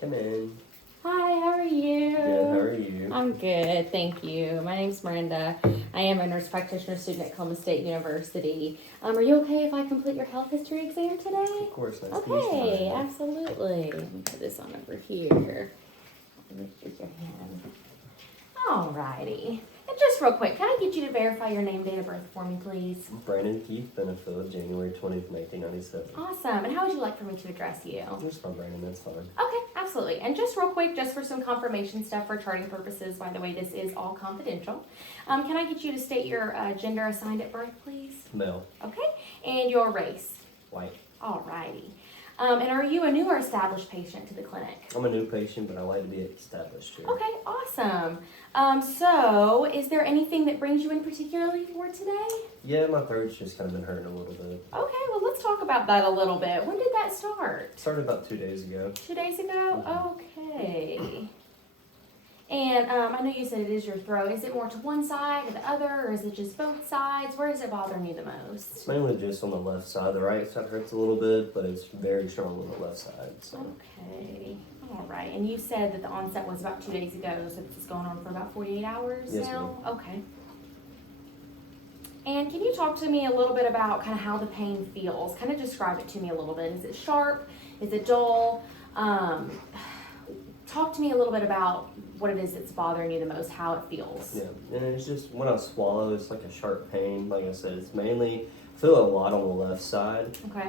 Come in. Hi, how are you? Good, how are you? I'm good, thank you. My name's Miranda. I am a nurse practitioner student at Columbus State University. Are you okay if I complete your health history exam today? Of course, nice to meet you, Okay, Miranda. absolutely. Let me put this on over here. Shake your hand. Alrighty. And just real quick, can I get you to verify your name, date of birth for me, please? Brandon Keith Benefield, January 20th, 1997. Awesome. And how would you like for me to address you? Just fine, Brandon, that's fine. Okay, absolutely. And just real quick, just for some confirmation stuff for charting purposes, by the way, this is all confidential. Can I get you to state your gender assigned at birth, please? Male. Okay. And your race? White. Alrighty. And are you a new or established patient to the clinic? I'm a new patient, but I like to be established here. Okay, awesome. So is there anything that brings you in particularly for today? Yeah, my throat's just kind of been hurting a little bit. Okay, well, let's talk about that a little bit. When did that start? Started about 2 days ago. 2 days ago? Okay. And I know you said it is your throat. Is it more to one side or the other, or is it just both sides? Where is it bothering you the most? It's mainly just on the left side. The right side hurts a little bit, but it's very strong on the left side. So. Okay. All right. And you said that the onset was about 2 days ago, so it's going on for about 48 hours Yes, now? ma'am. Okay. And can you talk to me a little bit about kind of how the pain feels? Kind of describe it to me a little bit. Is it sharp? Is it dull? Talk to me a little bit about what it is that's bothering you the most, how it feels. Yeah, and it's just when I swallow, it's like a sharp pain. Like I said, it's mainly, I feel a lot on the left side. Okay.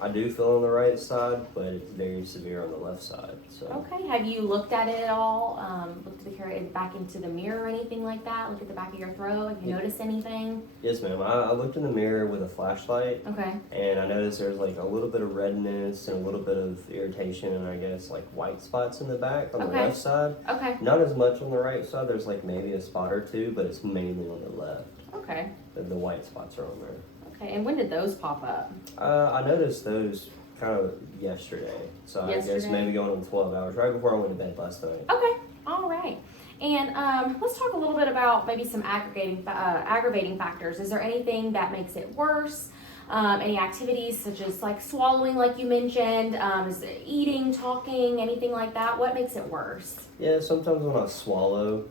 I do feel on the right side, but it's very severe on the left side. So. Okay. Have you looked at it at all? Looked at the back into the mirror or anything like that? Look at the back of your throat. Have you noticed anything? Yes, ma'am. I looked in the mirror with a flashlight, Okay. and I noticed there's like a little bit of redness and a little bit of irritation, and I guess like white spots in the back on the Okay. left side. Okay. Not as much on the right side. There's like maybe a spot or two, but it's mainly on the left. Okay. The white spots are on there. Okay. And when did those pop up? I noticed those kind of yesterday. So I guess Yesterday? maybe going on 12 hours, right before I went to bed last night. Okay. All right. And let's talk a little bit about maybe some aggravating factors. Is there anything that makes it worse? Any activities such as like swallowing, like you mentioned, is it eating, talking, anything like that? What makes it worse? Yeah, sometimes when I swallow,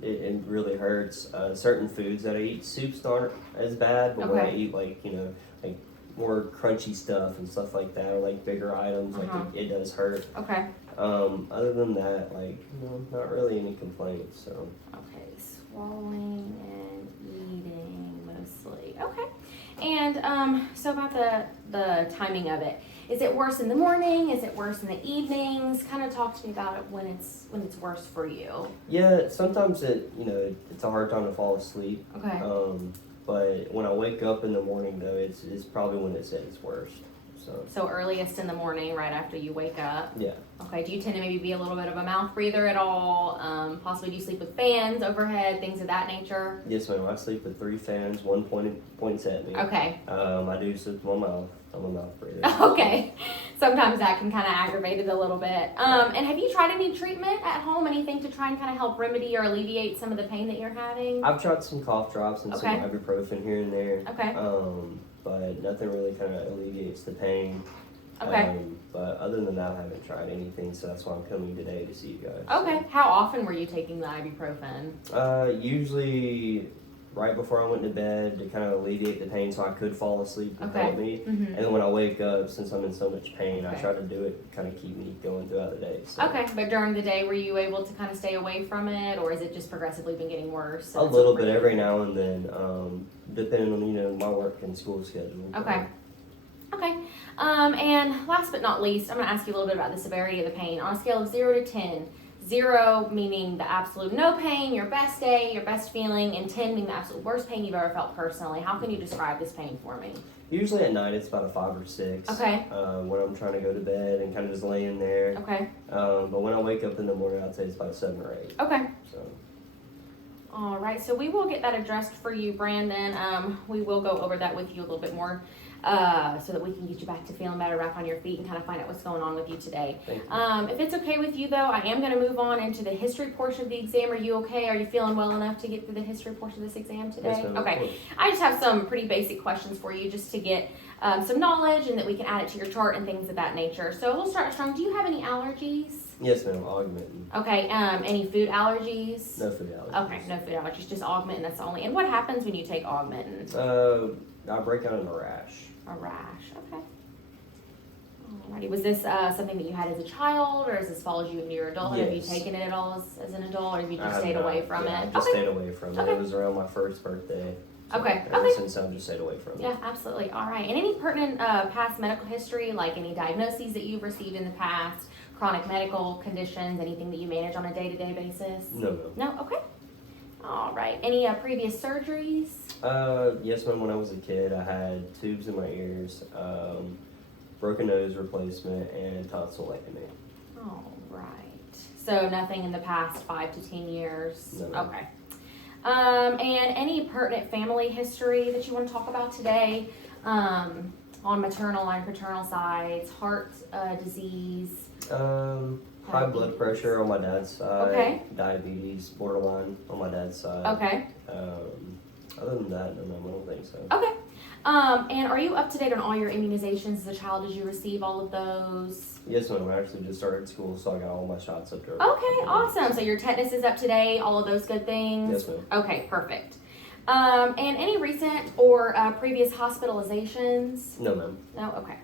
it really hurts. Certain foods that I eat, soups aren't as bad, but when I eat like, like more crunchy stuff and stuff like that, or like bigger items, like it does hurt. Okay. Other than that, like, not really any complaints, so. Okay, swallowing and eating mostly. Okay. And so about the timing of it. Is it worse in the morning? Is it worse in the evenings? Kind of talk to me about it when it's worse for you. Yeah, sometimes it's a hard time to fall asleep. Okay. But when I wake up in the morning, though, it's probably when it's at its worst. So earliest in the morning, right after you wake up? Yeah. Okay, do you tend to maybe be a little bit of a mouth breather at all? Possibly do you sleep with fans overhead, things of that nature? Yes, ma'am. I sleep with 3 fans, one points at me. Okay. I do sleep with my mouth. I'm a mouth breather. Okay. Sometimes that can kind of aggravate it a little bit. And have you tried any treatment at home? Anything to try and kind of help remedy or alleviate some of the pain that you're having? I've tried some cough drops and some ibuprofen here and there. Okay. But nothing really kind of alleviates the pain. Okay. But other than that, I haven't tried anything, so that's why I'm coming today to see you guys. Okay. How often were you taking the ibuprofen? Usually right before I went to bed to kind of alleviate the pain so I could fall asleep and help me. And then when I wake up, since I'm in so much pain, I try to do it kind of keep me going throughout the day. So. Okay, but during the day, were you able to kind of stay away from it, or is it just progressively been getting worse? A little bit every now and then, depending on my work and school schedule. Okay. Okay. And last but not least, I'm going to ask you a little bit about the severity of the pain. On a scale of 0 to 10, 0 meaning the absolute no pain, your best day, your best feeling, and 10 meaning the absolute worst pain you've ever felt personally. How can you describe this pain for me? Usually at night it's about a 5 or 6. Okay. When I'm trying to go to bed and kind of just laying there. Okay. But when I wake up in the morning, I'd say it's about 7 or 8. Okay. So. All right, so we will get that addressed for you, Brandon. We will go over that with you a little bit more so that we can get you back to feeling better, back on your feet, and kind of find out what's going on with you today. Thank you. If it's okay with you, though, I am going to move on into the history portion of the exam. Are you okay? Are you feeling well enough to get through the history portion of this exam today? Yes, ma'am, okay. I just have some pretty basic questions for you just to get some knowledge and that we can add it to your chart and things of that nature. So we'll start strong. Do you have any allergies? Yes, ma'am. Augmentin. Okay. Any food allergies? No food allergies. Okay, no food allergies, just Augmentin, that's the only. And what happens when you take Augmentin? I break out in a rash. A rash, okay. Alrighty, was this something that you had as a child, or has this followed you into your adulthood? Have you Yes. taken it at all as an adult, or have you I just have stayed not. away from Yeah, it? I just stayed away from it. Okay. It was around my first birthday. So Okay, Ever okay. since I've just stayed away from it. Yeah, absolutely. All right. And any pertinent past medical history, like any diagnoses that you've received in the past, chronic medical conditions, anything that you manage on a day-to-day basis? No, ma'am. No? Okay. All right. Any previous surgeries? Yes, ma'am. When I was a kid, I had tubes in my ears, broken nose replacement, and tonsillectomy. All right. So nothing in the past 5 to 10 years? No. Okay. And any pertinent family history that you want to talk about today, on maternal and paternal sides, heart disease? High blood pressure on my dad's side. Okay. Diabetes, borderline on my dad's side. Okay. Other than that, no, ma'am, I don't think so. Okay. And are you up to date on all your immunizations as a child? Did you receive all of those? Yes, ma'am. I actually just started school, so I got all my shots up there. Okay, awesome. So your tetanus is up to date, all of those good things? Yes, ma'am. Okay, perfect. And any recent or previous hospitalizations? No, ma'am. No? Okay.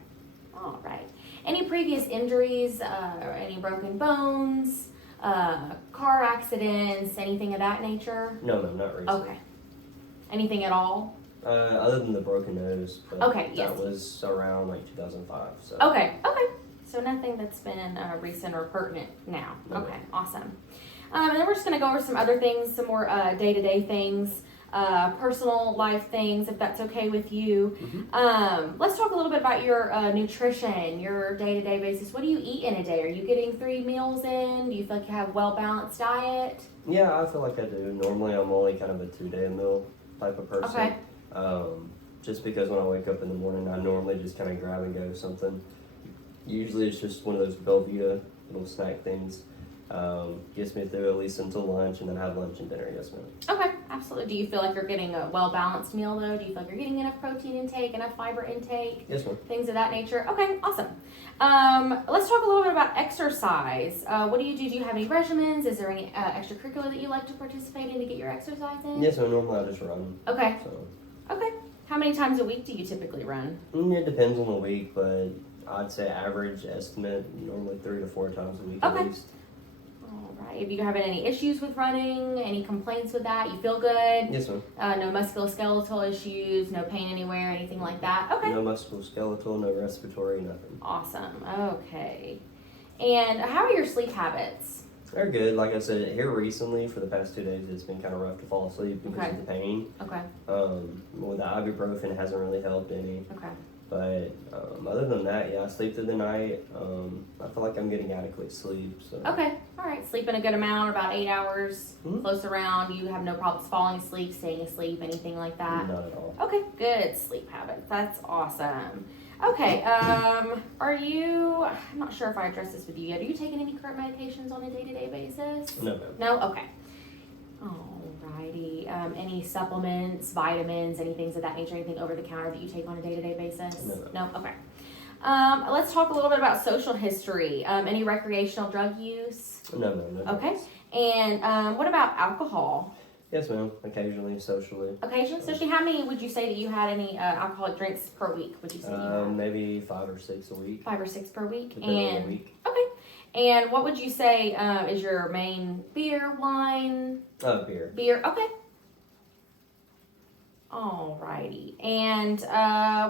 All right. Any previous injuries, or any broken bones, car accidents, anything of that nature? No, ma'am, not recent. Okay. Anything at all? Other than the broken nose, but Okay, yes. that was around like 2005. So. Okay, okay. So nothing that's been recent or pertinent now. No. Okay, awesome. And then we're just going to go over some other things, some more day-to-day things, personal life things, if that's okay with you. Mm-hmm. Let's talk a little bit about your nutrition, your day-to-day basis. What do you eat in a day? Are you getting 3 meals in? Do you feel like you have a well-balanced diet? Yeah, I feel like I do. Normally, I'm only kind of a 2-day meal type of person. Okay. Just because when I wake up in the morning, I normally just kind of grab and go something. Usually, it's just one of those Belvita little snack things. Gets me through at least until lunch, and then have lunch and dinner. Yes, ma'am. Okay, absolutely. Do you feel like you're getting a well-balanced meal, though? Do you feel like you're getting enough protein intake, enough fiber intake? Yes, ma'am. Things of that nature. Okay, awesome. Let's talk a little bit about exercise. What do? Do you have any regimens? Is there any extracurricular that you like to participate in to get your exercise in? Yes, ma'am. Normally, I just run. Okay, So okay. How many times a week do you typically run? it depends on the week, but I'd say average estimate normally 3 to 4 times a week Okay. at least. All right. Have you having any issues with running? Any complaints with that? You feel good? Yes, ma'am. No musculoskeletal issues? No pain anywhere? Anything like that? Okay. No musculoskeletal, no respiratory, nothing. Awesome. Okay. And how are your sleep habits? They're good. Like I said, here recently for the past 2 days, it's been kind of rough to fall asleep because Okay. of the pain. Okay. With the ibuprofen, it hasn't really helped any. Okay. But other than that, yeah, I sleep through the night. I feel like I'm getting adequate sleep. So. Okay. All right. Sleeping a good amount, about 8 hours, Mhm. close around. You have no problems falling asleep, staying asleep, anything like that? Not at all. Okay. Good sleep habits. That's awesome. Okay. Are you? I'm not sure if I addressed this with you yet. Are you taking any current medications on a day-to-day basis? No, ma'am. No. Okay. Alrighty. Any supplements, vitamins, any things of that nature? Anything over the counter that you take on a day-to-day basis? No, ma'am. No. Okay. Let's talk a little bit about social history. Any recreational drug use? No, ma'am. No, Okay. And what about alcohol? Yes, ma'am. Occasionally, socially. Occasionally, socially, how many would you say that you had any alcoholic drinks per week? Would you say you had? Maybe 5 or 6 a week. 5 or 6 per week? Depending on And the week. okay. And what would you say is your main beer, wine? Beer. Beer. Okay. Alrighty. And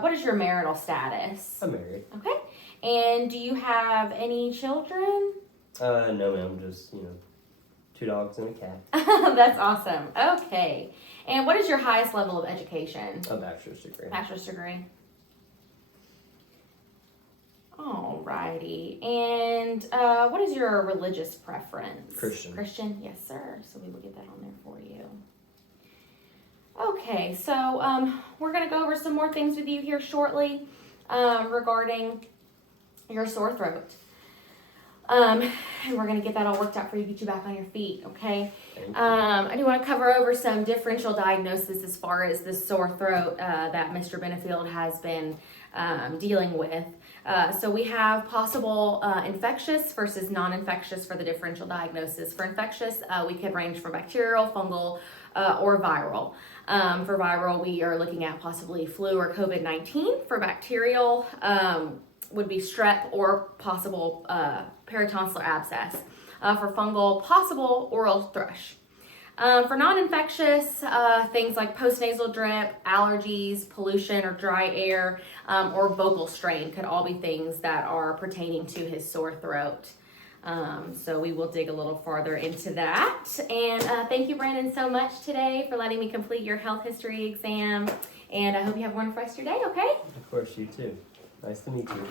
what is your marital status? I'm married. Okay. And do you have any children? No, ma'am. Just 2 dogs and a cat. That's awesome. Okay. And what is your highest level of education? A bachelor's degree. Bachelor's degree. Alrighty. And what is your religious preference? Christian. Christian? Yes, sir. So we will get that on there for you. Okay, so we're going to go over some more things with you here shortly regarding your sore throat. And we're going to get that all worked out for you, get you back on your feet, okay? Thank you. I do want to cover over some differential diagnosis as far as the sore throat that Mr. Benefield has been dealing with. So we have possible infectious versus non-infectious for the differential diagnosis. For infectious, we could range from bacterial, fungal, or viral. For viral, we are looking at possibly flu or COVID-19. For bacterial, would be strep or possible peritonsillar abscess. For fungal, possible oral thrush. For non-infectious, things like postnasal drip, allergies, pollution or dry air, or vocal strain could all be things that are pertaining to his sore throat. So we will dig a little farther into that. And thank you, Brandon, so much today for letting me complete your health history exam. And I hope you have a wonderful rest of your day, okay? Of course, you too. Nice to meet you.